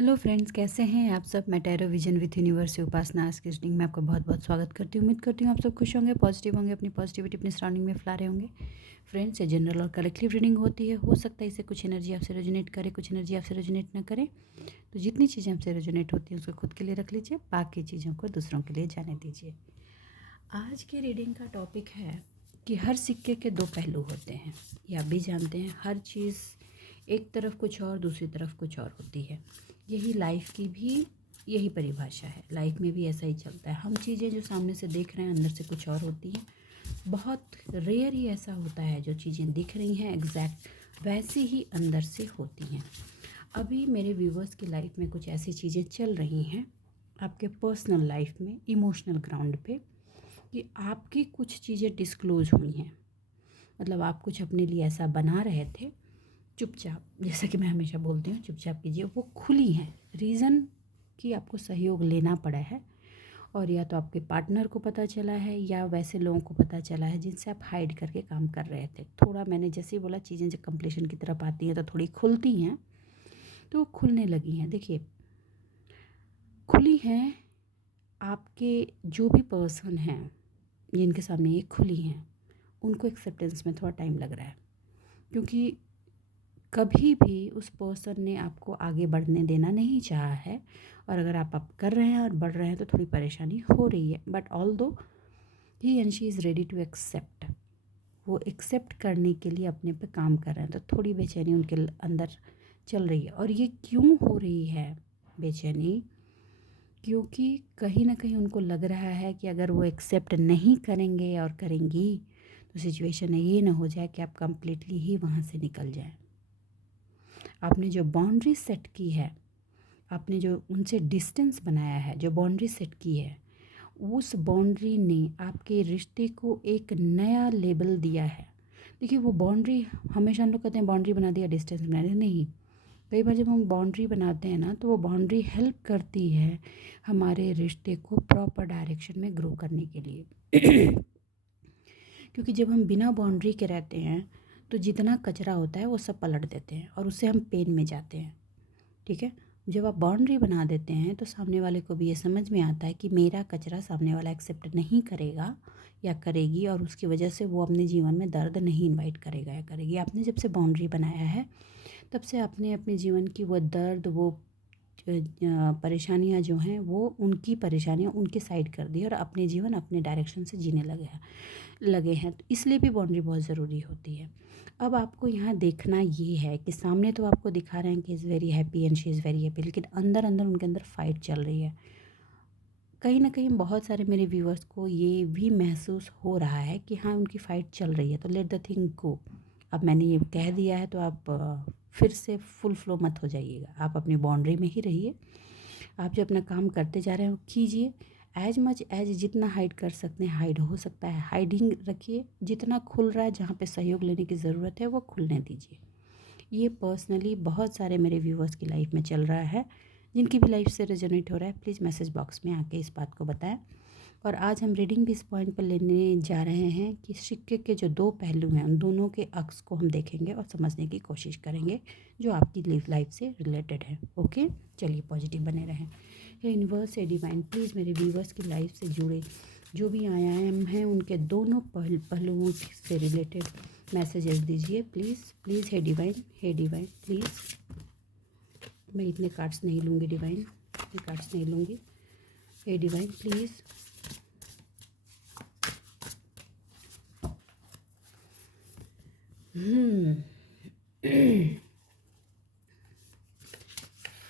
Hello friends, कैसे हैं आप सब। मैं टैरो विजन विथ यूनिवर्स से उपासना आज की रीडिंग में आपका बहुत बहुत स्वागत करती हूँ। उम्मीद करती हूँ आप सब खुश होंगे, पॉजिटिव होंगे, अपनी पॉजिटिविटी अपनी सराउंडिंग में फैला रहे होंगे। फ्रेंड्स, ये जनरल और कलेक्टिव रीडिंग होती है। हो सकता है इससे कुछ एनर्जी आपसे रेजोनेट करे, कुछ एनर्जी आपसे रेजोनेट ना करे। तो जितनी चीज़ें आपसे रेजोनेट होती हैं उसको खुद के लिए रख लीजिए, बाकी चीज़ों को दूसरों के लिए जाने दीजिए। आज की रीडिंग का टॉपिक है कि हर सिक्के के दो पहलू होते हैं। ये आप भी जानते हैं, हर चीज़ एक तरफ कुछ और दूसरी तरफ कुछ और होती है। यही लाइफ की भी यही परिभाषा है। लाइफ में भी ऐसा ही चलता है। हम चीज़ें जो सामने से देख रहे हैं अंदर से कुछ और होती हैं। बहुत रेयर ही ऐसा होता है जो चीज़ें दिख रही हैं एग्जैक्ट वैसे ही अंदर से होती हैं। अभी मेरे व्यूवर्स की लाइफ में कुछ ऐसी चीज़ें चल रही हैं, आपके पर्सनल लाइफ में इमोशनल ग्राउंड पे, कि आपकी कुछ चीज़ें डिस्क्लोज हुई हैं। मतलब आप कुछ अपने लिए ऐसा बना रहे थे चुपचाप, जैसा कि मैं हमेशा बोलती हूँ चुपचाप कीजिए, वो खुली हैं। रीज़न कि आपको सहयोग लेना पड़ा है, और या तो आपके पार्टनर को पता चला है या वैसे लोगों को पता चला है जिनसे आप हाइड करके काम कर रहे थे। थोड़ा मैंने जैसे ही बोला, चीज़ें जब कंप्लीशन की तरफ आती हैं तो थोड़ी खुलती हैं, तो वो खुलने लगी हैं। देखिए, खुली हैं। आपके जो भी पर्सन हैं जिनके सामने ये खुली हैं, उनको एक्सेप्टेंस में थोड़ा टाइम लग रहा है, क्योंकि कभी भी उस पर्सन ने आपको आगे बढ़ने देना नहीं चाहा है। और अगर आप कर रहे हैं और बढ़ रहे हैं तो थोड़ी परेशानी हो रही है। But although he and she is ready to accept, वो एक्सेप्ट करने के लिए अपने पे काम कर रहे हैं। तो थोड़ी बेचैनी उनके अंदर चल रही है। और ये क्यों हो रही है बेचैनी? क्योंकि कहीं ना कहीं उनको लग रहा है कि अगर वो एक्सेप्ट नहीं करेंगे और करेंगी तो सिचुएशन ये ना हो जाए कि आप कंप्लीटली ही वहाँ से निकल जाएं। आपने जो बाउंड्री सेट की है, आपने जो उनसे डिस्टेंस बनाया है, जो बाउंड्री सेट की है, उस बाउंड्री ने आपके रिश्ते को एक नया लेबल दिया है। देखिए, वो बाउंड्री, हमेशा हम लोग कहते हैं बाउंड्री बना दिया, डिस्टेंस बना दिया। नहीं, कई बार जब हम बाउंड्री बनाते हैं ना, तो वो बाउंड्री हेल्प करती है हमारे रिश्ते को प्रॉपर डायरेक्शन में ग्रो करने के लिए। क्योंकि जब हम बिना बाउंड्री के रहते हैं तो जितना कचरा होता है वो सब पलट देते हैं और उससे हम पेन में जाते हैं। ठीक है, जब आप बाउंड्री बना देते हैं तो सामने वाले को भी ये समझ में आता है कि मेरा कचरा सामने वाला एक्सेप्ट नहीं करेगा या करेगी, और उसकी वजह से वो अपने जीवन में दर्द नहीं इनवाइट करेगा या करेगी। आपने जब से बाउंड्री बनाया है तब से आपने अपने जीवन की वो दर्द, वो परेशानियां जो हैं, वो उनकी परेशानियां उनके साइड कर दी और अपने जीवन अपने डायरेक्शन से जीने लगे हैं। तो इसलिए भी बाउंड्री बहुत ज़रूरी होती है। अब आपको यहाँ देखना ये है कि सामने तो आपको दिखा रहे हैं कि is very happy and she is very happy, लेकिन अंदर अंदर उनके अंदर फाइट चल रही है। कहीं ना कहीं बहुत सारे मेरे व्यूअर्स को ये भी महसूस हो रहा है कि हाँ, उनकी फ़ाइट चल रही है, तो लेट द थिंग गो। अब मैंने ये कह दिया है तो आप फिर से फुल फ्लो मत हो जाइएगा। आप अपनी बाउंड्री में ही रहिए। आप जो अपना काम करते जा रहे हैं वो कीजिए। एज मच एज जितना हाइड कर सकते हैं हाइड हो सकता है, हाइडिंग रखिए। जितना खुल रहा है, जहाँ पे सहयोग लेने की ज़रूरत है वो खुलने दीजिए। ये पर्सनली बहुत सारे मेरे व्यूवर्स की लाइफ में चल रहा है। जिनकी भी लाइफ से रेजोनेट हो रहा है, प्लीज़ मैसेज बॉक्स में आके इस बात को बताएं। और आज हम रीडिंग भी इस पॉइंट पर लेने जा रहे हैं कि सिक्के के जो दो पहलू हैं, उन दोनों के अक्स को हम देखेंगे और समझने की कोशिश करेंगे जो आपकी लाइफ से रिलेटेड है। ओके, चलिए पॉजिटिव बने रहें। हे यूनिवर्स, हे डिवाइन, प्लीज़ मेरे व्यूवर्स की लाइफ से जुड़े जो भी आयाम हैं उनके दोनों पहलुओं से रिलेटेड मैसेजेस दीजिए please. Please hey divine please. मैं इतने कार्ड्स नहीं लूँगी डिवाइन, इतने कार्ड्स नहीं लूँगी। Hey divine please.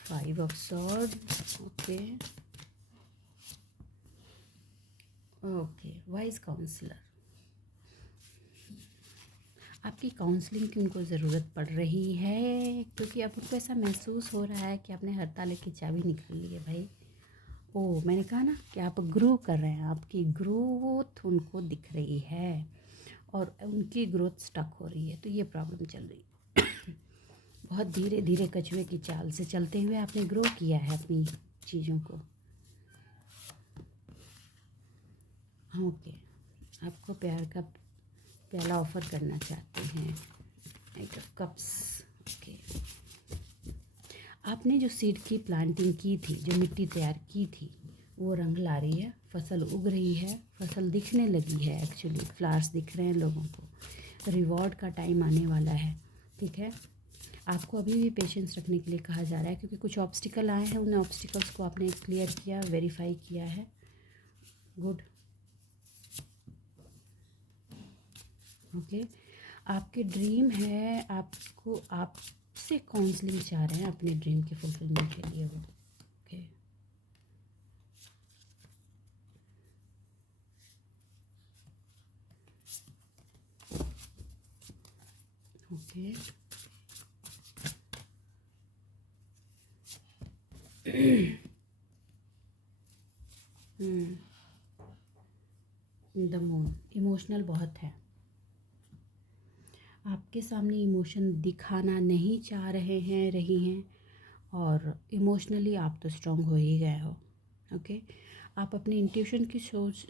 Five of sword, okay okay. Wise counsellor, आपकी काउंसलिंग की उनको ज़रूरत पड़ रही है, क्योंकि अब उनको ऐसा महसूस हो रहा है कि आपने हर ताले की चाबी निकाल ली है भाई। ओ, मैंने कहा ना कि आप ग्रो कर रहे हैं, आपकी ग्रोथ उनको दिख रही है और उनकी ग्रोथ स्टक हो रही है, तो ये प्रॉब्लम चल रही है। बहुत धीरे धीरे कछुए की चाल से चलते हुए आपने ग्रो किया है अपनी चीज़ों को। ओके, आपको प्यार का प्याला ऑफ़र करना चाहते हैं, नाइट ऑफ कप्स। ओके, आपने जो सीड की प्लांटिंग की थी, जो मिट्टी तैयार की थी, वो रंग ला रही है, फसल उग रही है, फसल दिखने लगी है, एक्चुअली फ्लावर्स दिख रहे हैं लोगों को, रिवॉर्ड का टाइम आने वाला है। ठीक है, आपको अभी भी पेशेंस रखने के लिए कहा जा रहा है, क्योंकि कुछ ऑब्स्टिकल आए हैं, उन ऑब्स्टिकल्स को आपने क्लियर किया, वेरीफाई किया है। गुड। ओके, आपके ड्रीम है, आपको आपसे काउंसलिंग चाह रहे हैं अपने ड्रीम के फुलफिलमेंट के लिए वो। Okay, okay. The moon emotional बहुत है, आपके सामने इमोशन दिखाना नहीं चाह रहे हैं, रही हैं, और इमोशनली आप तो स्ट्रांग हो ही गए हो। ओके, आप अपनी इंट्यूशन की सोच,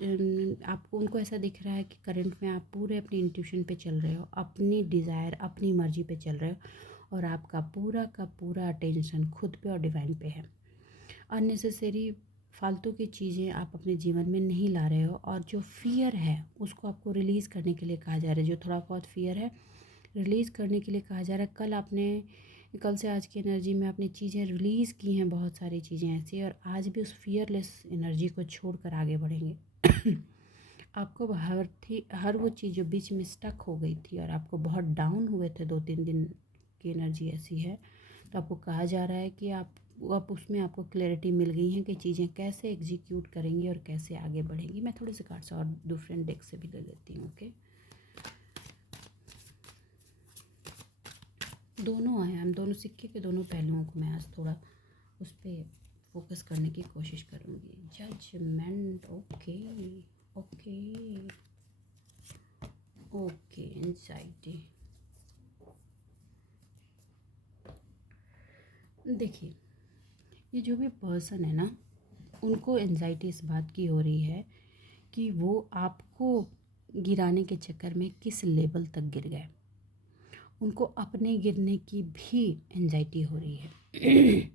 आपको उनको ऐसा दिख रहा है कि करंट में आप पूरे अपनी इंट्यूशन पे चल रहे हो, अपनी डिज़ायर अपनी मर्जी पे चल रहे हो, और आपका पूरा का पूरा अटेंशन खुद पे और डिवाइन पे है। अननेसेसरी फालतू की चीज़ें आप अपने जीवन में नहीं ला रहे हो, और जो फियर है उसको आपको रिलीज़ करने के लिए कहा जा रहा है। जो थोड़ा बहुत फियर है रिलीज़ करने के लिए कहा जा रहा है। कल से आज की एनर्जी में आपने चीज़ें रिलीज़ की हैं, बहुत सारी चीज़ें ऐसी, और आज भी उस फियरलेस एनर्जी को छोड़कर आगे बढ़ेंगे। आपको हर वो चीज़ जो बीच में स्टक हो गई थी और आपको बहुत डाउन हुए थे, 2-3 दिन की एनर्जी ऐसी है, तो आपको कहा जा रहा है कि आप अब उसमें आपको क्लैरिटी मिल गई है कि चीज़ें कैसे एग्जीक्यूट करेंगी और कैसे आगे बढ़ेंगी। मैं थोड़े से कार्ड्स और डिफरेंट डेक से भी ले लेती हूँ। ओके, दोनों आए, हम दोनों सिक्के के दोनों पहलुओं को मैं आज थोड़ा उस पर फोकस करने की कोशिश करूँगी। Judgement, okay, okay, okay, anxiety. देखिए, ये जो भी पर्सन है ना, उनको एंजाइटी इस बात की हो रही है कि वो आपको गिराने के चक्कर में किस लेवल तक गिर गए। उनको अपने गिरने की भी एंजाइटी हो रही है।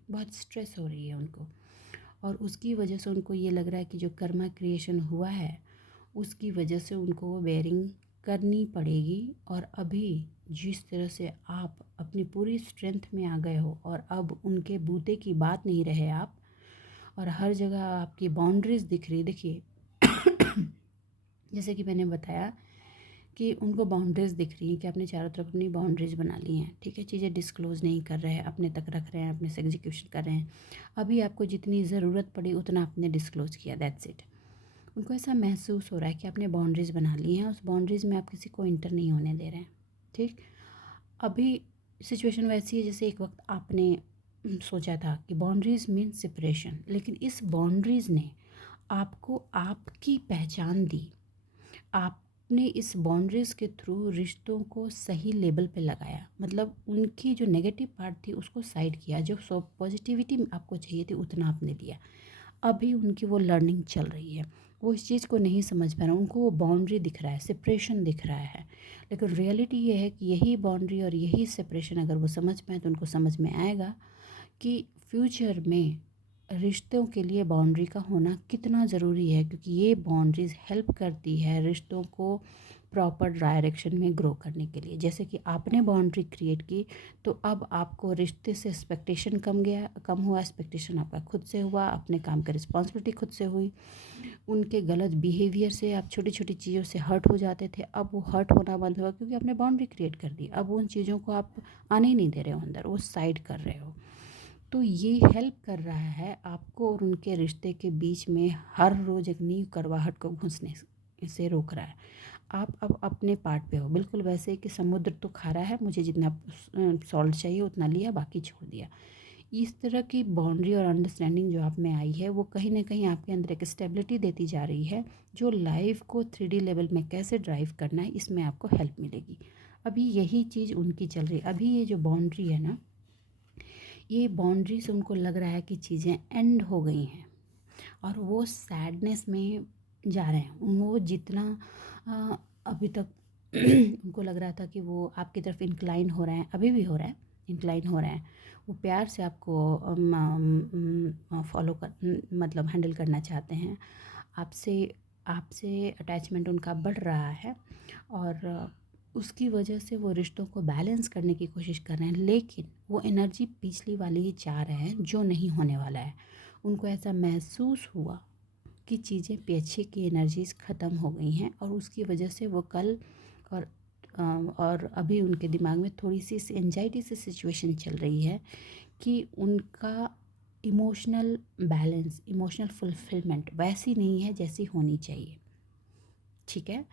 बहुत स्ट्रेस हो रही है उनको, और उसकी वजह से उनको ये लग रहा है कि जो कर्मा क्रिएशन हुआ है उसकी वजह से उनको वो बेयरिंग करनी पड़ेगी। और अभी जिस तरह से आप अपनी पूरी स्ट्रेंथ में आ गए हो, और अब उनके बूते की बात नहीं रहे आप, और हर जगह आपकी बाउंड्रीज़ दिख रही। देखिए, जैसे कि मैंने बताया कि उनको बाउंड्रीज़ दिख रही हैं, कि आपने चारों तरफ अपनी बाउंड्रीज़ बना ली हैं। ठीक है, चीज़ें डिस्क्लोज़ नहीं कर रहे हैं, अपने तक रख रहे हैं, अपने से एग्जीक्यूशन कर रहे हैं। अभी आपको जितनी ज़रूरत पड़ी उतना आपने डिस्क्लोज़ किया, दैट्स इट। उनको ऐसा महसूस हो रहा है कि आपने बाउंड्रीज़ बना ली हैं, उस बाउंड्रीज़ में आप किसी को इंटर नहीं होने दे रहे हैं। ठीक, अभी सिचुएशन वैसी है जैसे एक वक्त आपने सोचा था कि बाउंड्रीज़ मीन सेपरेशन, लेकिन इस बाउंड्रीज़ ने आपको आपकी पहचान दी। आपने इस बाउंड्रीज़ के थ्रू रिश्तों को सही लेवल पे लगाया, मतलब उनकी जो नेगेटिव पार्ट थी उसको साइड किया, जो सब पॉजिटिविटी आपको चाहिए थी उतना आपने दिया। अभी उनकी वो लर्निंग चल रही है, वो इस चीज़ को नहीं समझ पा रहे, उनको वो बाउंड्री दिख रहा है, सेपरेशन दिख रहा है, लेकिन रियलिटी ये है कि यही बाउंड्री और यही सेपरेशन अगर वो समझ पाए तो उनको समझ में आएगा कि फ्यूचर में रिश्तों के लिए बाउंड्री का होना कितना ज़रूरी है, क्योंकि ये बाउंड्रीज़ हेल्प करती है रिश्तों को प्रॉपर डायरेक्शन में ग्रो करने के लिए। जैसे कि आपने बाउंड्री क्रिएट की, तो अब आपको रिश्ते से एक्सपेक्टेशन कम हुआ, एक्सपेक्टेशन आपका खुद से हुआ, अपने काम की रिस्पॉन्सिबिलिटी खुद से हुई। उनके गलत बिहेवियर से आप छोटी छोटी चीज़ों से हर्ट हो जाते थे, अब वो हर्ट होना बंद हुआ, क्योंकि आपने बाउंड्री क्रिएट कर दी। अब उन चीज़ों को आप आने ही नहीं दे रहे हो अंदर, वो साइड कर रहे हो। तो ये हेल्प कर रहा है आपको और उनके रिश्ते के बीच में हर रोज़ एक नींव करवाहट को घुसने से रोक रहा है। आप अब अपने पार्ट पे हो, बिल्कुल वैसे कि समुद्र तो खारा है, मुझे जितना सॉल्ट चाहिए उतना लिया, बाकी छोड़ दिया। इस तरह की बाउंड्री और अंडरस्टैंडिंग जो आप में आई है, वो कहीं ना कहीं आपके अंदर एक स्टेबिलिटी देती जा रही है, जो लाइफ को 3D लेवल में कैसे ड्राइव करना है इसमें आपको हेल्प मिलेगी। अभी यही चीज़ उनकी चल रही है। अभी ये जो बाउंड्री है ना, ये बाउंड्री से उनको लग रहा है कि चीज़ें एंड हो गई हैं, और वो सैडनेस में जा रहे हैं। वो जितना अभी तक उनको लग रहा था कि वो आपकी तरफ इंक्लाइन हो रहे हैं, अभी भी हो रहा है, इंक्लाइन हो रहे हैं, वो प्यार से आपको फॉलो कर मतलब हैंडल करना चाहते हैं, आपसे आपसे अटैचमेंट उनका बढ़ रहा है और उसकी वजह से वो रिश्तों को बैलेंस करने की कोशिश कर रहे हैं, लेकिन वो एनर्जी पिछली वाली ही चाह रहे हैं जो नहीं होने वाला है। उनको ऐसा महसूस हुआ कि चीज़ें पीछे की एनर्जीज ख़त्म हो गई हैं और उसकी वजह से वो कल और और अभी उनके दिमाग में थोड़ी सी एंजाइटी से सिचुएशन चल रही है कि उनका इमोशनल बैलेंस, इमोशनल फुलफिलमेंट वैसी नहीं है जैसी होनी चाहिए। ठीक है,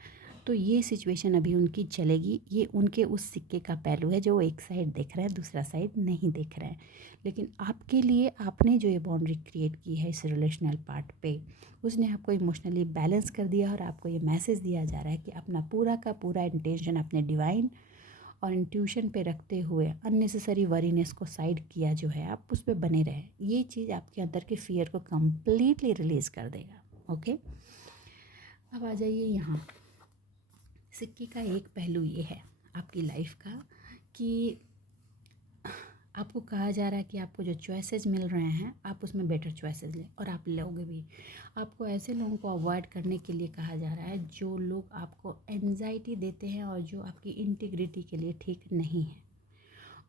तो ये सिचुएशन अभी उनकी चलेगी। ये उनके उस सिक्के का पहलू है जो एक साइड देख रहे हैं, दूसरा साइड नहीं देख रहे हैं। लेकिन आपके लिए आपने जो ये बाउंड्री क्रिएट की है इस रिलेशनल पार्ट पे, उसने आपको इमोशनली बैलेंस कर दिया और आपको ये मैसेज दिया जा रहा है कि अपना पूरा का पूरा इंटेंशन अपने डिवाइन और इंट्यूशन पे रखते हुए अननेसेसरी वरीनेस को साइड किया जो है, आप उस पर बने रहें। ये चीज़ आपके अंदर के फियर को कम्प्लीटली रिलीज़ कर देगा। ओके, अब आ जाइए यहाँ। सिक्के का एक पहलू ये है आपकी लाइफ का कि आपको कहा जा रहा है कि आपको जो चॉइसेस मिल रहे हैं आप उसमें बेटर चॉइसेस लें, और आप लोगे भी। आपको ऐसे लोगों को अवॉइड करने के लिए कहा जा रहा है जो लोग आपको एंजाइटी देते हैं और जो आपकी इंटीग्रिटी के लिए ठीक नहीं है,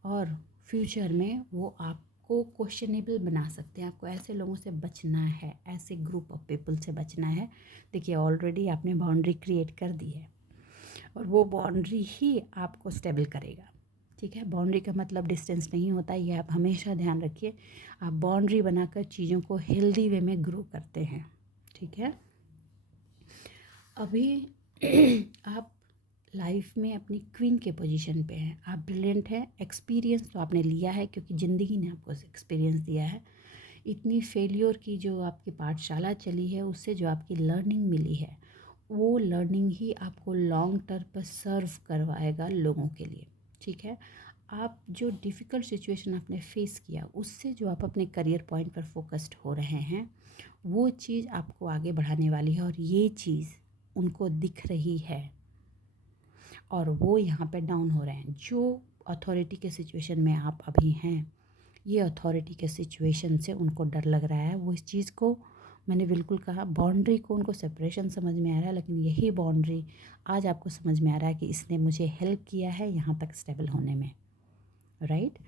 और फ्यूचर में वो आपको क्वेश्चनेबल बना सकते हैं। आपको ऐसे लोगों से बचना है, ऐसे ग्रुप ऑफ पीपल से बचना है। देखिए, ऑलरेडी आपने बाउंड्री क्रिएट कर दी है और वो बाउंड्री ही आपको स्टेबल करेगा। ठीक है, बाउंड्री का मतलब डिस्टेंस नहीं होता, ये आप हमेशा ध्यान रखिए। आप बाउंड्री बनाकर चीज़ों को हेल्दी वे में ग्रो करते हैं। ठीक है, अभी आप लाइफ में अपनी क्वीन के पोजीशन पे हैं, आप ब्रिलियंट हैं। एक्सपीरियंस तो आपने लिया है क्योंकि ज़िंदगी ने आपको एक्सपीरियंस दिया है। इतनी फेलियर की जो आपकी पाठशाला चली है, उससे जो आपकी लर्निंग मिली है, वो लर्निंग ही आपको लॉन्ग टर्म पर सर्व करवाएगा लोगों के लिए। ठीक है, आप जो डिफ़िकल्ट सिचुएशन आपने फेस किया, उससे जो आप अपने करियर पॉइंट पर फोकस्ड हो रहे हैं, वो चीज़ आपको आगे बढ़ाने वाली है और ये चीज़ उनको दिख रही है और वो यहाँ पे डाउन हो रहे हैं। जो अथॉरिटी के सिचुएशन में आप अभी हैं, ये अथॉरिटी के सिचुएशन से उनको डर लग रहा है। वो इस चीज़ को, मैंने बिल्कुल कहा, बाउंड्री को उनको सेपरेशन समझ में आ रहा है, लेकिन यही बाउंड्री आज आपको समझ में आ रहा है कि इसने मुझे हेल्प किया है यहाँ तक स्टेबल होने में। राइट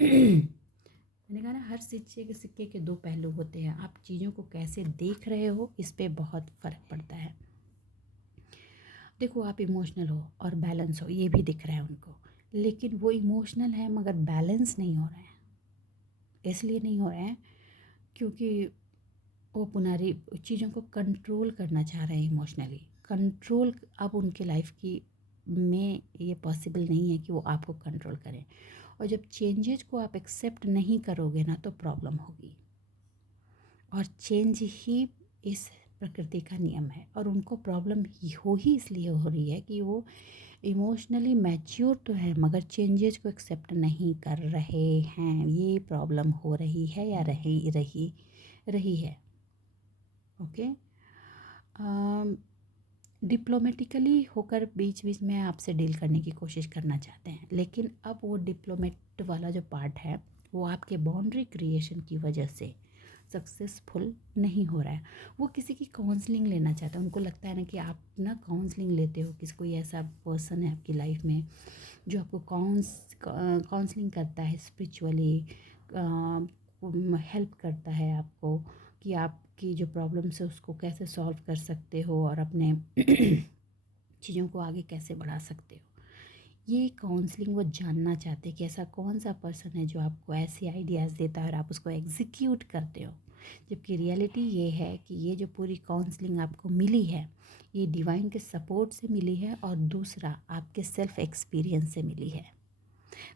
मैंने कहा ना, हर सिक्के के दो पहलू होते हैं। आप चीज़ों को कैसे देख रहे हो, इस पर बहुत फ़र्क पड़ता है। देखो, आप इमोशनल हो और बैलेंस हो, ये भी दिख रहा है उनको, लेकिन वो इमोशनल है मगर बैलेंस नहीं हो रहे हैं। इसलिए नहीं हो रहे हैं क्योंकि वो पुनारी चीज़ों को कंट्रोल करना चाह रहे हैं इमोशनली। कंट्रोल अब उनके लाइफ की में ये पॉसिबल नहीं है कि वो आपको कंट्रोल करें, और जब चेंजेस को आप एक्सेप्ट नहीं करोगे ना, तो प्रॉब्लम होगी। और चेंज ही इस प्रकृति का नियम है, और उनको प्रॉब्लम ही इसलिए हो रही है कि वो इमोशनली मैच्योर तो है मगर चेंजेस को एक्सेप्ट नहीं कर रहे हैं। ये प्रॉब्लम हो रही है या रही है। ओके, डिप्लोमेटिकली होकर बीच बीच में आपसे डील करने की कोशिश करना चाहते हैं, लेकिन अब वो डिप्लोमेट वाला जो पार्ट है वो आपके बाउंड्री क्रिएशन की वजह से सक्सेसफुल नहीं हो रहा है। वो किसी की काउंसलिंग लेना चाहते हैं। उनको लगता है ना कि आप ना काउंसलिंग लेते हो, किसी कोई ऐसा पर्सन है आपकी लाइफ में जो आपको काउंसलिंग करता है, स्पिरिचुअली हेल्प करता है आपको कि आपकी जो प्रॉब्लम्स है उसको कैसे सॉल्व कर सकते हो और अपने चीज़ों को आगे कैसे बढ़ा सकते हो। ये काउंसलिंग वो जानना चाहते हैं कि ऐसा कौन सा पर्सन है जो आपको ऐसे आइडियाज़ देता है और आप उसको एग्जीक्यूट करते हो। जबकि रियलिटी ये है कि ये जो पूरी काउंसलिंग आपको मिली है, ये डिवाइन के सपोर्ट से मिली है और दूसरा आपके सेल्फ एक्सपीरियंस से मिली है।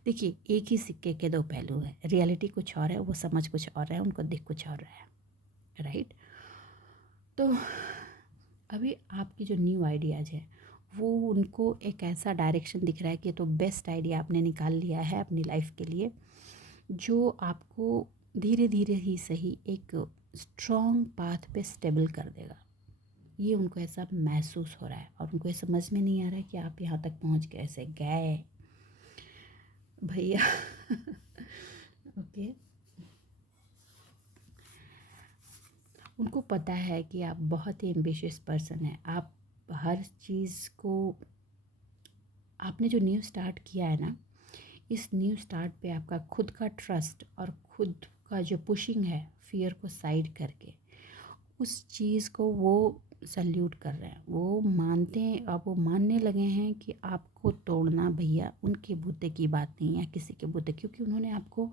देखिए, एक ही सिक्के के दो पहलू हैं। रियलिटी कुछ और है, वो समझ कुछ और है, उनको दिख कुछ और रहा है। राइट, तो अभी आपकी जो न्यू आइडियाज़ है वो उनको एक ऐसा डायरेक्शन दिख रहा है कि ये तो बेस्ट आइडिया आपने निकाल लिया है अपनी लाइफ के लिए, जो आपको धीरे धीरे ही सही एक स्ट्रॉन्ग पाथ पे स्टेबल कर देगा। ये उनको ऐसा महसूस हो रहा है और उनको ये समझ में नहीं आ रहा है कि आप यहाँ तक पहुँच कैसे गए। भैया ओके, उनको पता है कि आप बहुत ही एम्बिशियस पर्सन हैं। आप हर चीज़ को, आपने जो न्यू स्टार्ट किया है ना, इस न्यू स्टार्ट पे आपका खुद का ट्रस्ट और खुद का जो पुशिंग है फियर को साइड करके, उस चीज़ को वो सल्यूट कर रहे हैं। वो मानते हैं, अब वो मानने लगे हैं कि आपको तोड़ना भैया उनके बूते की बात नहीं है, किसी के बूते, क्योंकि उन्होंने आपको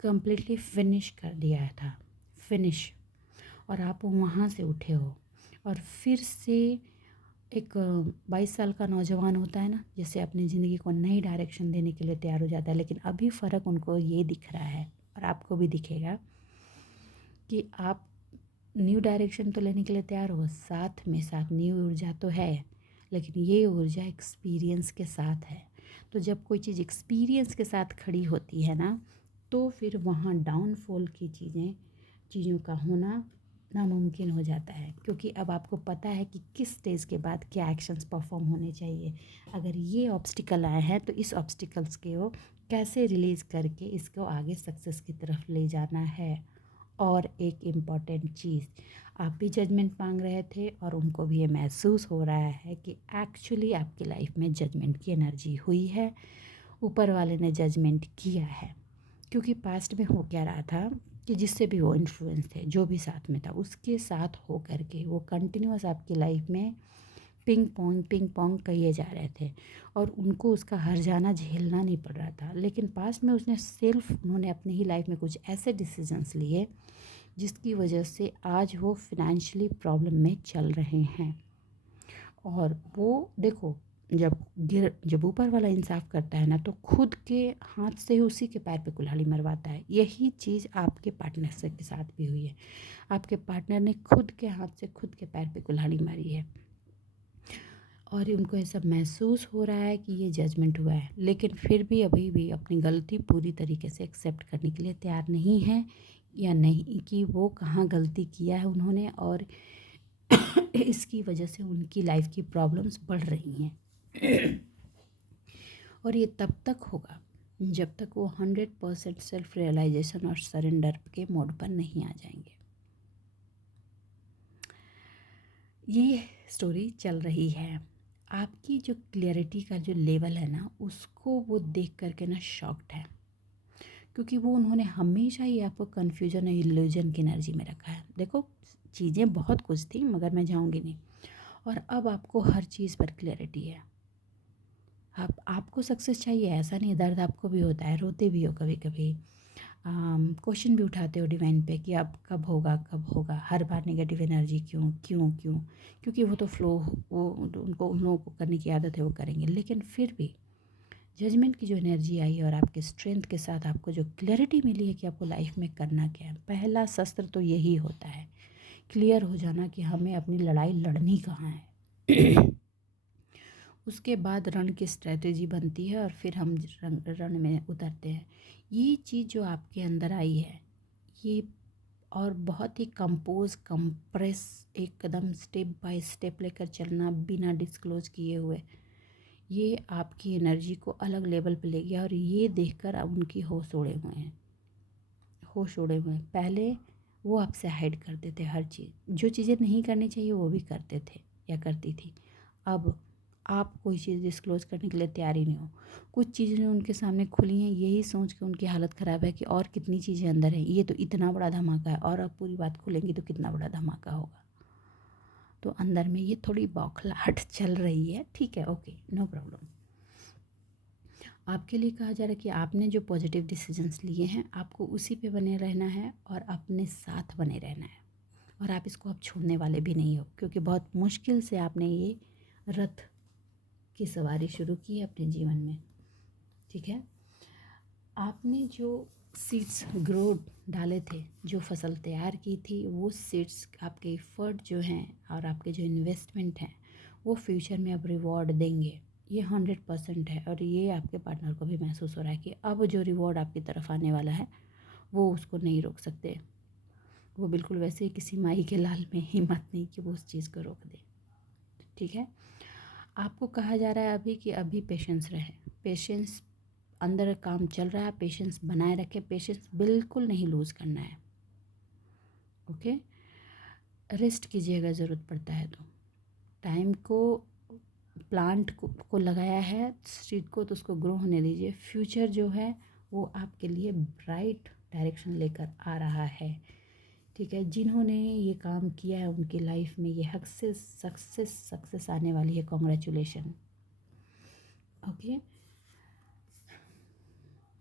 कम्प्लीटली फिनिश कर दिया था, फिनिश। और आप वहाँ से उठे हो और फिर से एक 22 साल का नौजवान होता है ना, जैसे अपनी ज़िंदगी को नई डायरेक्शन देने के लिए तैयार हो जाता है। लेकिन अभी फ़र्क उनको ये दिख रहा है और आपको भी दिखेगा कि आप न्यू डायरेक्शन तो लेने के लिए तैयार हो, साथ में साथ न्यू ऊर्जा तो है, लेकिन ये ऊर्जा एक्सपीरियंस के साथ है। तो जब कोई चीज़ एक्सपीरियंस के साथ खड़ी होती है ना, तो फिर वहाँ डाउनफॉल की चीज़ों का होना नामुमकिन हो जाता है, क्योंकि अब आपको पता है कि किस स्टेज के बाद क्या एक्शंस परफॉर्म होने चाहिए। अगर ये ऑब्स्टिकल आए हैं तो इस ऑब्स्टिकल्स के वो कैसे रिलीज़ करके इसको आगे सक्सेस की तरफ ले जाना है। और एक इम्पॉर्टेंट चीज़, आप भी जजमेंट मांग रहे थे और उनको भी ये महसूस हो रहा है कि एक्चुअली आपकी लाइफ में जजमेंट की एनर्जी हुई है, ऊपर वाले ने जजमेंट किया है। क्योंकि पास्ट में हो क्या रहा था कि जिससे भी वो इन्फ्लुएंस थे, जो भी साथ में था उसके साथ हो करके वो कंटिन्यूअस आपकी लाइफ में पिंग पोंग किए जा रहे थे और उनको उसका हर जाना झेलना नहीं पड़ रहा था। लेकिन पास्ट में उन्होंने अपनी ही लाइफ में कुछ ऐसे डिसीजंस लिए जिसकी वजह से आज वो फिनेंशियली प्रॉब्लम में चल रहे हैं। और वो देखो, जब ऊपर वाला इंसाफ करता है ना, तो खुद के हाथ से ही उसी के पैर पे कुल्हाड़ी मरवाता है। यही चीज़ आपके पार्टनर से के साथ भी हुई है। आपके पार्टनर ने खुद के हाथ से खुद के पैर पे कुल्हाड़ी मारी है और उनको ऐसा महसूस हो रहा है कि ये जजमेंट हुआ है, लेकिन फिर भी अभी भी अपनी गलती पूरी तरीके से एक्सेप्ट करने के लिए तैयार नहीं है, या नहीं कि वो कहाँ गलती किया है उन्होंने, और इसकी वजह से उनकी लाइफ की प्रॉब्लम्स बढ़ रही हैं। और ये तब तक होगा जब तक वो 100% सेल्फ रियलाइजेशन और सरेंडर के मोड पर नहीं आ जाएंगे। ये स्टोरी चल रही है। आपकी जो क्लियरिटी का जो लेवल है ना, उसको वो देख करके ना शॉक्ड है, क्योंकि वो उन्होंने हमेशा ही आपको कन्फ्यूजन और इल्यूजन की एनर्जी में रखा है। देखो, चीज़ें बहुत कुछ थी मगर मैं जाऊंगी नहीं, और अब आपको हर चीज़ पर क्लियरिटी है। आपको सक्सेस चाहिए, ऐसा नहीं, दर्द आपको भी होता है, रोते भी हो कभी कभी, क्वेश्चन भी उठाते हो डिवाइन पे कि अब कब होगा कब होगा, हर बार नेगेटिव एनर्जी क्यों क्यों क्यों, क्योंकि वो तो फ्लो, वो उनको उन लोगों को करने की आदत है, वो करेंगे। लेकिन फिर भी जजमेंट की जो एनर्जी आई और आपके स्ट्रेंथ के साथ आपको जो क्लैरिटी मिली है कि आपको लाइफ में करना क्या है, पहला शस्त्र तो यही होता है, क्लियर हो जाना कि हमें अपनी लड़ाई लड़नी कहाँ है। उसके बाद रण की स्ट्रेटेजी बनती है और फिर हम रण में उतरते हैं। ये चीज़ जो आपके अंदर आई है, ये और बहुत ही कंपोज कंप्रेस, एकदम स्टेप बाय स्टेप लेकर चलना बिना डिस्क्लोज किए हुए, ये आपकी एनर्जी को अलग लेवल पे ले गया। और ये देखकर अब उनकी होश उड़े हुए हैं, होश उड़े हुए हैं। पहले वो आपसे हाइड करते थे हर चीज़, जो चीज़ें नहीं करनी चाहिए वो भी करते थे या करती थी। अब आप कोई चीज़ डिस्क्लोज करने के लिए तैयार ही नहीं हो। कुछ चीज़ें उनके सामने खुली हैं, यही सोच के उनकी हालत ख़राब है कि और कितनी चीज़ें अंदर हैं, ये तो इतना बड़ा धमाका है, और अब पूरी बात खुलेंगी तो कितना बड़ा धमाका होगा। तो अंदर में ये थोड़ी बौखलाहट चल रही है, ठीक है, ओके, नो प्रॉब्लम। आपके लिए कहा जा रहा है कि आपने जो पॉजिटिव डिसीजंस लिए हैं आपको उसी पे बने रहना है और अपने साथ बने रहना है, और आप इसको अब छोड़ने वाले भी नहीं हो, क्योंकि बहुत मुश्किल से आपने ये रथ की सवारी शुरू की है अपने जीवन में, ठीक है। आपने जो सीड्स ग्रो डाले थे, जो फसल तैयार की थी, वो सीड्स आपके एफर्ट जो हैं और आपके जो इन्वेस्टमेंट हैं वो फ्यूचर में अब रिवॉर्ड देंगे, ये 100% है। और ये आपके पार्टनर को भी महसूस हो रहा है कि अब जो रिवॉर्ड आपकी तरफ आने वाला है वो उसको नहीं रोक सकते। वो बिल्कुल वैसे ही किसी माई के लाल में हिम्मत नहीं कि वो उस चीज़ को रोक दे, ठीक है। आपको कहा जा रहा है अभी कि अभी पेशेंस रहें, पेशेंस अंदर काम चल रहा है, पेशेंस बनाए रखें, पेशेंस बिल्कुल नहीं लूज़ करना है। ओके, रेस्ट कीजिए अगर ज़रूरत पड़ता है तो। टाइम को प्लांट को लगाया है सीड को, तो उसको ग्रो होने दीजिए। फ्यूचर जो है वो आपके लिए ब्राइट डायरेक्शन लेकर आ रहा है, ठीक है। जिन्होंने ये काम किया है उनकी लाइफ में ये सक्सेस आने वाली है। कॉन्ग्रेचुलेशन। ओके,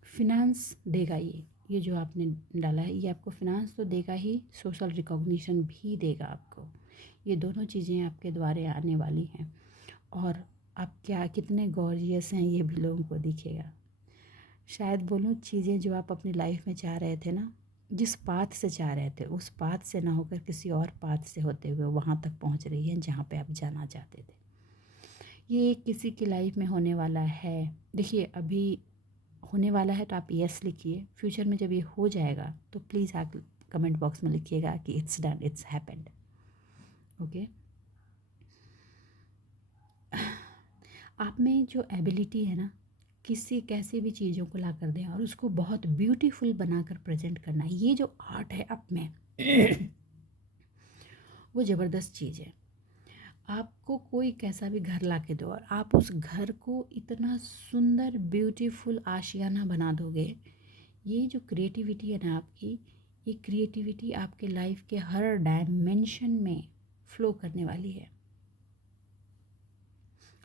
फिनांस देगा ये जो आपने डाला है, ये आपको फिनांस तो देगा ही, सोशल रिकॉग्निशन भी देगा आपको। ये दोनों चीज़ें आपके द्वारे आने वाली हैं। और आप क्या कितने गॉर्जियस हैं ये भी लोगों को दिखेगा। शायद बोलूँ, चीज़ें जो आप अपनी लाइफ में चाह रहे थे ना, जिस पाथ से चाह रहे थे उस पाथ से ना होकर किसी और पाथ से होते हुए वहाँ तक पहुँच रही है जहाँ पे आप जाना चाहते थे। ये किसी की लाइफ में होने वाला है। देखिए, अभी होने वाला है तो आप यस लिखिए। फ्यूचर में जब ये हो जाएगा तो प्लीज़ आप कमेंट बॉक्स में लिखिएगा कि it's done, it's happened. Okay, आप में जो एबिलिटी है ना, किसी कैसी भी चीज़ों को ला कर दें और उसको बहुत ब्यूटीफुल बनाकर प्रेजेंट करना, ये जो आर्ट है आप में वो ज़बरदस्त चीज़ है। आपको कोई कैसा भी घर ला के दो और आप उस घर को इतना सुंदर ब्यूटीफुल आशियाना बना दोगे। ये जो क्रिएटिविटी है ना आपकी, ये क्रिएटिविटी आपके लाइफ के हर डायमेंशन में फ्लो करने वाली है।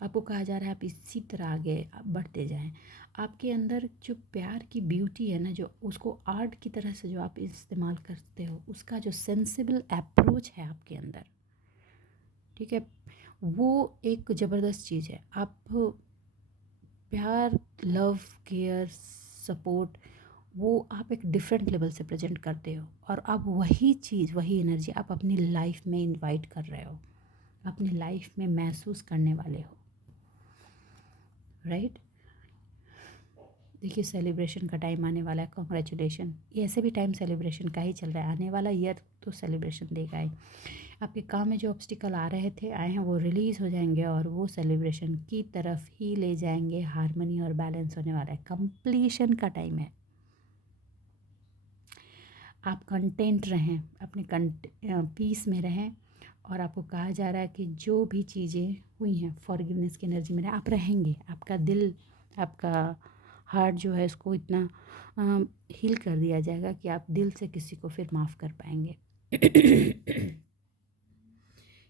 आपको कहा जा रहा है आप इसी तरह आगे आप बढ़ते जाएं। आपके अंदर जो प्यार की ब्यूटी है ना, जो उसको आर्ट की तरह से जो आप इस्तेमाल करते हो, उसका जो सेंसिबल अप्रोच है आपके अंदर, ठीक है, वो एक ज़बरदस्त चीज़ है। आप प्यार, लव, केयर, सपोर्ट, वो आप एक डिफरेंट लेवल से प्रेजेंट करते हो और आप वही चीज़, वही एनर्जी आप अपनी लाइफ में इनवाइट कर रहे हो, अपनी लाइफ में महसूस करने वाले हो, राइट। देखिए, सेलिब्रेशन का टाइम आने वाला है। कॉन्ग्रेचुलेशन। ये ऐसे भी टाइम सेलिब्रेशन का ही चल रहा है, आने वाला ईयर तो सेलिब्रेशन देगा ही। आपके काम में जो ऑब्स्टिकल आ रहे थे, आए हैं, वो रिलीज़ हो जाएंगे और वो सेलिब्रेशन की तरफ ही ले जाएंगे। हारमनी और बैलेंस होने वाला है। कंप्लीशन का टाइम है। आप कंटेंट रहें, अपने पीस में रहें। और आपको कहा जा रहा है कि जो भी चीज़ें हुई हैं फॉरगिवनेस की एनर्जी में आप रहेंगे। आपका दिल, आपका हार्ट जो है इसको इतना हील कर दिया जाएगा कि आप दिल से किसी को फिर माफ़ कर पाएंगे।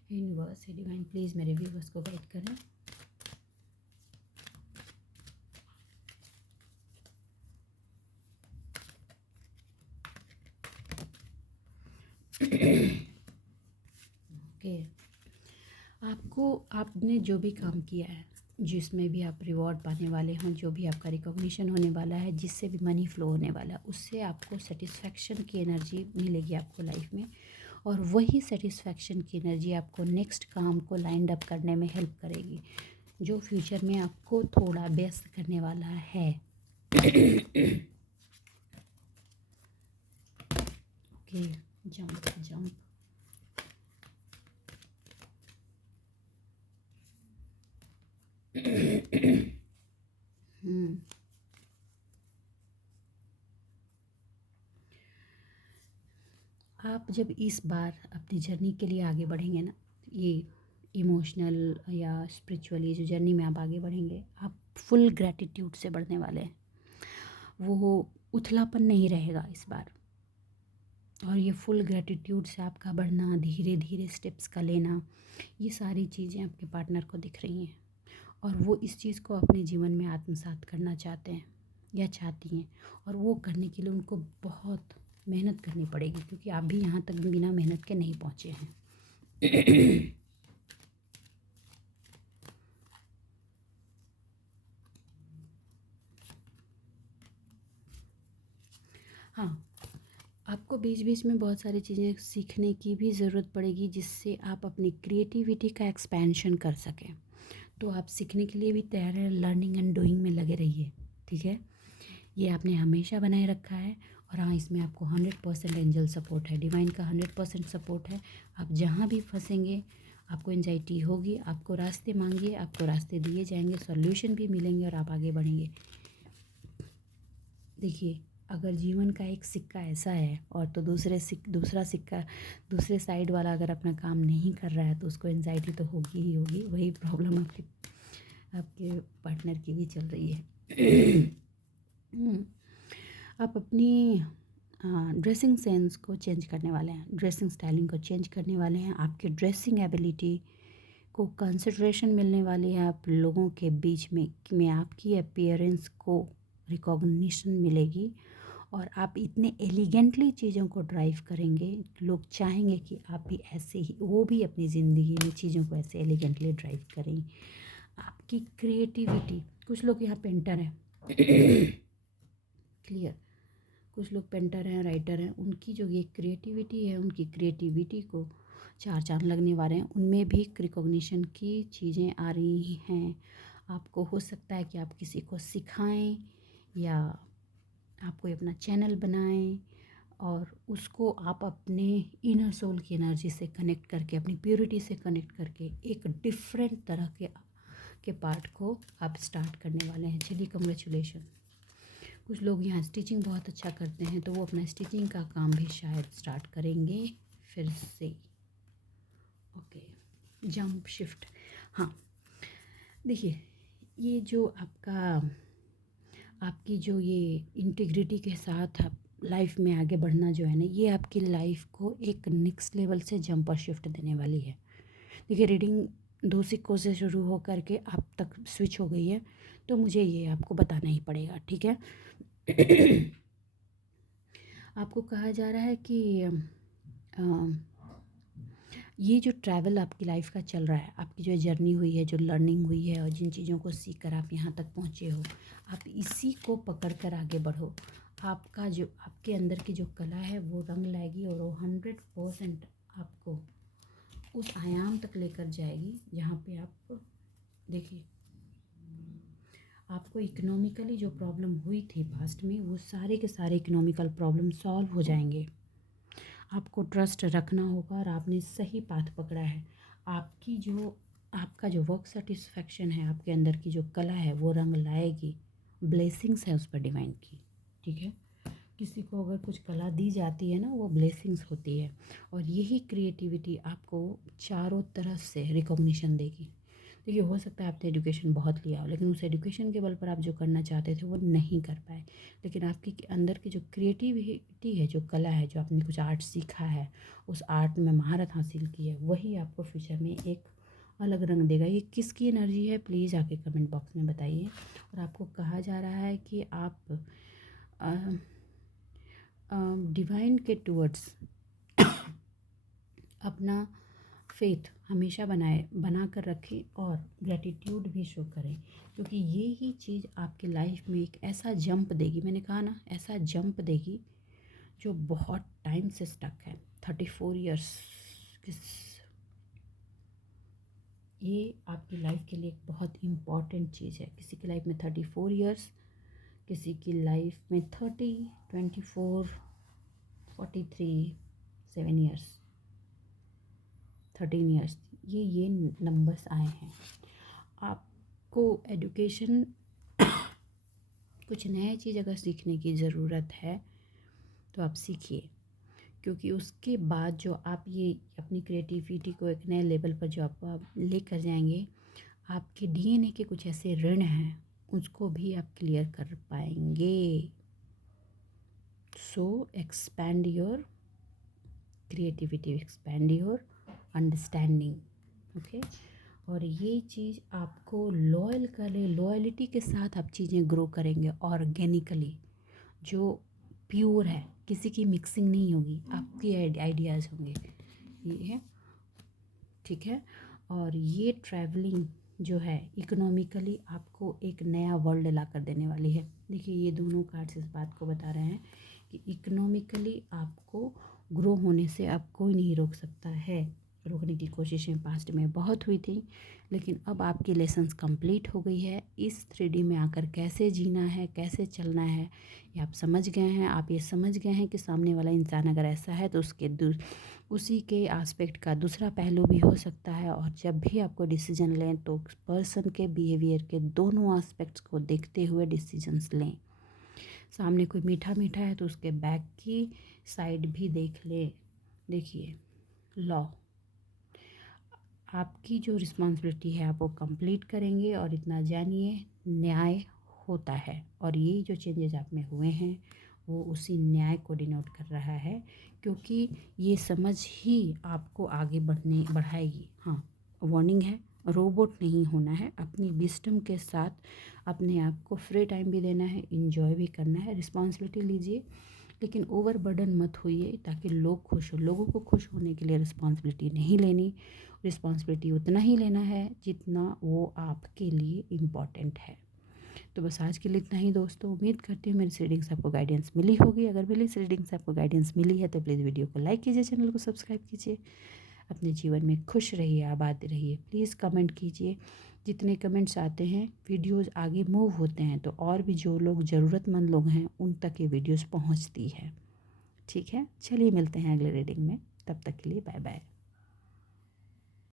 यूनिवर्स, डिवाइन, प्लीज़ मेरे व्यूवर्स को गाइड करें। ओके, आपने जो भी काम किया है, जिसमें भी आप रिवॉर्ड पाने वाले हों, जो भी आपका रिकॉग्निशन होने वाला है, जिससे भी मनी फ्लो होने वाला है, उससे आपको सेटिस्फैक्शन की एनर्जी मिलेगी आपको लाइफ में। और वही सेटिस्फैक्शन की एनर्जी आपको नेक्स्ट काम को लाइंड अप करने में हेल्प करेगी, जो फ्यूचर में आपको थोड़ा व्यस्त करने वाला है। Okay, jump jump. आप जब इस बार अपनी जर्नी के लिए आगे बढ़ेंगे ना, ये इमोशनल या स्पिरिचुअली जो जर्नी में आप आगे बढ़ेंगे, आप फुल ग्रैटिट्यूड से बढ़ने वाले हैं। वो उथलापन नहीं रहेगा इस बार। और ये फुल ग्रैटिट्यूड से आपका बढ़ना, धीरे धीरे स्टेप्स का लेना, ये सारी चीज़ें आपके पार्टनर को दिख रही हैं। और वो इस चीज़ को अपने जीवन में आत्मसात करना चाहते हैं या चाहती हैं। और वो करने के लिए उनको बहुत मेहनत करनी पड़ेगी, क्योंकि आप भी यहाँ तक बिना मेहनत के नहीं पहुँचे हैं। हाँ, आपको बीच बीच में बहुत सारी चीज़ें सीखने की भी ज़रूरत पड़ेगी, जिससे आप अपनी क्रिएटिविटी का एक्सपेंशन कर सकें। तो आप सीखने के लिए भी तैयार हैं। लर्निंग एंड डूइंग में लगे रहिए, ठीक है। ये आपने हमेशा बनाए रखा है। और हाँ, इसमें आपको 100% एंजल सपोर्ट है, डिवाइन का 100% सपोर्ट है। आप जहाँ भी फंसेंगे, आपको एंजाइटी होगी, आपको रास्ते मांगिए, आपको रास्ते दिए जाएंगे, सॉल्यूशन भी मिलेंगे और आप आगे बढ़ेंगे। देखिए, अगर जीवन का एक सिक्का ऐसा है और तो दूसरा सिक्का, दूसरे साइड वाला अगर अपना काम नहीं कर रहा है तो उसको एंजाइटी तो होगी ही होगी। वही प्रॉब्लम आपके आपके पार्टनर की भी चल रही है। आप अपनी ड्रेसिंग सेंस को चेंज करने वाले हैं, ड्रेसिंग स्टाइलिंग को चेंज करने वाले हैं। आपके ड्रेसिंग एबिलिटी को कंसिडरेशन मिलने वाली है आप लोगों के बीच में आपकी अपीयरेंस को रिकॉग्निशन मिलेगी और आप इतने एलिगेंटली चीज़ों को ड्राइव करेंगे, लोग चाहेंगे कि आप भी ऐसे ही, वो भी अपनी ज़िंदगी में चीज़ों को ऐसे एलिगेंटली ड्राइव करें। आपकी क्रिएटिविटी, कुछ लोग यहाँ पेंटर हैं, क्लियर, कुछ लोग पेंटर हैं, राइटर हैं, उनकी जो ये क्रिएटिविटी है, उनकी क्रिएटिविटी को चार चांद लगने वाले हैं। उनमें भी रिकॉग्निशन की चीज़ें आ रही हैं। आपको हो सकता है कि आप किसी को सिखाएं या आप कोई अपना चैनल बनाएं और उसको आप अपने इनर सोल की एनर्जी से कनेक्ट करके, अपनी प्योरिटी से कनेक्ट करके एक डिफरेंट तरह के पार्ट को आप स्टार्ट करने वाले हैं। चलिए, कांग्रेचुलेशन। कुछ लोग यहाँ स्टिचिंग बहुत अच्छा करते हैं तो वो अपना स्टिचिंग का काम भी शायद स्टार्ट करेंगे फिर से। Okay, jump shift. हाँ, देखिए, ये जो आपकी जो ये इंटीग्रिटी के साथ आप लाइफ में आगे बढ़ना जो है ना, ये आपकी लाइफ को एक नेक्स्ट लेवल से जंप और शिफ्ट देने वाली है। देखिए, रीडिंग 2 सिक्कों से शुरू हो करके आप तक स्विच हो गई है, तो मुझे ये आपको बताना ही पड़ेगा, ठीक है। आपको कहा जा रहा है कि ये जो ट्रैवल आपकी लाइफ का चल रहा है, आपकी जो जर्नी हुई है, जो लर्निंग हुई है और जिन चीज़ों को सीख कर आप यहाँ तक पहुँचे हो, आप इसी को पकड़ कर आगे बढ़ो। आपका जो आपके अंदर की जो कला है वो रंग लाएगी और वो 100% आपको उस आयाम तक लेकर जाएगी जहाँ पे आप, देखिए, आपको इकोनॉमिकली जो प्रॉब्लम हुई थी पास्ट में, वो सारे के सारे इकोनॉमिकल प्रॉब्लम सॉल्व हो जाएंगे। आपको ट्रस्ट रखना होगा और आपने सही पाथ पकड़ा है। आपका जो वर्क सेटिस्फेक्शन है, आपके अंदर की जो कला है वो रंग लाएगी। ब्लेसिंग्स है उस पर डिवाइन की, ठीक है। किसी को अगर कुछ कला दी जाती है ना, वो ब्लेसिंग्स होती है और यही क्रिएटिविटी आपको चारों तरफ से रिकॉग्निशन देगी। देखिए, हो सकता है आपने एजुकेशन बहुत लिया हो लेकिन उस एजुकेशन के बल पर आप जो करना चाहते थे वो नहीं कर पाए, लेकिन आपके अंदर की जो क्रिएटिविटी है, जो कला है, जो आपने कुछ आर्ट सीखा है, उस आर्ट में महारत हासिल की है, वही आपको फ्यूचर में एक अलग रंग देगा। ये किसकी एनर्जी है, प्लीज़ आके कमेंट बॉक्स में बताइए। और आपको कहा जा रहा है कि आप डिवाइन के टूवर्ड्स अपना फेथ हमेशा बना कर रखें और ग्रैटिट्यूड भी शो करें, क्योंकि ये ही चीज़ आपकी लाइफ में एक ऐसा जंप देगी, मैंने कहा ना, ऐसा जंप देगी जो बहुत टाइम से स्टक है। 34 ईयर्स ये आपकी लाइफ के लिए एक बहुत इम्पॉर्टेंट चीज़ है। किसी की लाइफ में 34 ईयर्स, किसी की लाइफ में 30, 24, 43, 7 ईयर्स, 13 ईयर्स, ये नंबर्स आए हैं। आपको एजुकेशन कुछ नया चीज़ अगर सीखने की ज़रूरत है तो आप सीखिए, क्योंकि उसके बाद जो आप ये अपनी क्रिएटिविटी को एक नए लेवल पर जो आप लेकर जाएंगे, आपके डीएनए के कुछ ऐसे ऋण हैं उसको भी आप क्लियर कर पाएंगे। So expand your creativity, expand your understanding, okay. और ये चीज़ आपको लॉयल करे, लॉयलिटी के साथ आप चीज़ें ग्रो करेंगे ऑर्गेनिकली, जो प्योर है, किसी की मिक्सिंग नहीं होगी, आपके आइडियाज़ होंगे, ये है, ठीक है। और ये ट्रैवलिंग जो है इकोनॉमिकली आपको एक नया वर्ल्ड ला कर देने वाली है। देखिए, ये दोनों कार्ड्स इस बात को बता रहे हैं कि इकोनॉमिकली आपको ग्रो होने से अब कोई नहीं रोक सकता है। रोकने की कोशिशें पास्ट में बहुत हुई थी, लेकिन अब आपकी लेसन्स कंप्लीट हो गई है। इस 3D में आकर कैसे जीना है, कैसे चलना है, ये आप समझ गए हैं। आप ये समझ गए हैं कि सामने वाला इंसान अगर ऐसा है तो उसी के एस्पेक्ट का दूसरा पहलू भी हो सकता है। और जब भी आपको डिसीजन लें तो पर्सन के बिहेवियर के दोनों एस्पेक्ट्स को देखते हुए डिसीजंस लें। सामने कोई मीठा मीठा है तो उसके बैक की साइड भी देख ले। देखिए, लॉ, आपकी जो रिस्पॉन्सिबिलिटी है आप वो कंप्लीट करेंगे, और इतना जानिए न्याय होता है, और ये जो चेंजेस आप में हुए हैं वो उसी न्याय को डिनोट कर रहा है, क्योंकि ये समझ ही आपको आगे बढ़ाएगी। हाँ, वार्निंग है, रोबोट नहीं होना है, अपनी विस्डम के साथ अपने आप को फ्री टाइम भी देना है, इंजॉय भी करना है, रिस्पॉन्सिबिलिटी लीजिए, लेकिन ओवर बर्डन मत होइए ताकि लोग खुश हो। लोगों को खुश होने के लिए रिस्पॉन्सिबिलिटी नहीं लेनी, रिस्पॉन्सिबिलिटी उतना ही लेना है जितना वो आपके लिए इम्पॉर्टेंट है। तो बस आज के लिए इतना ही दोस्तों। उम्मीद करती हूँ मेरी रीडिंग से आपको गाइडेंस मिली होगी। अगर मेरी इस रीडिंग से आपको गाइडेंस मिली है तो प्लीज़ वीडियो को लाइक कीजिए, चैनल को सब्सक्राइब कीजिए। अपने जीवन में खुश रहिए, आबाद रहिए। प्लीज़ कमेंट कीजिए, जितने कमेंट्स आते हैं वीडियोज़ आगे मूव होते हैं, तो और भी जो लोग ज़रूरतमंद लोग हैं उन तक ये वीडियोज़ पहुँचती है। ठीक है, चलिए मिलते हैं अगले रीडिंग में, तब तक के लिए बाय बाय।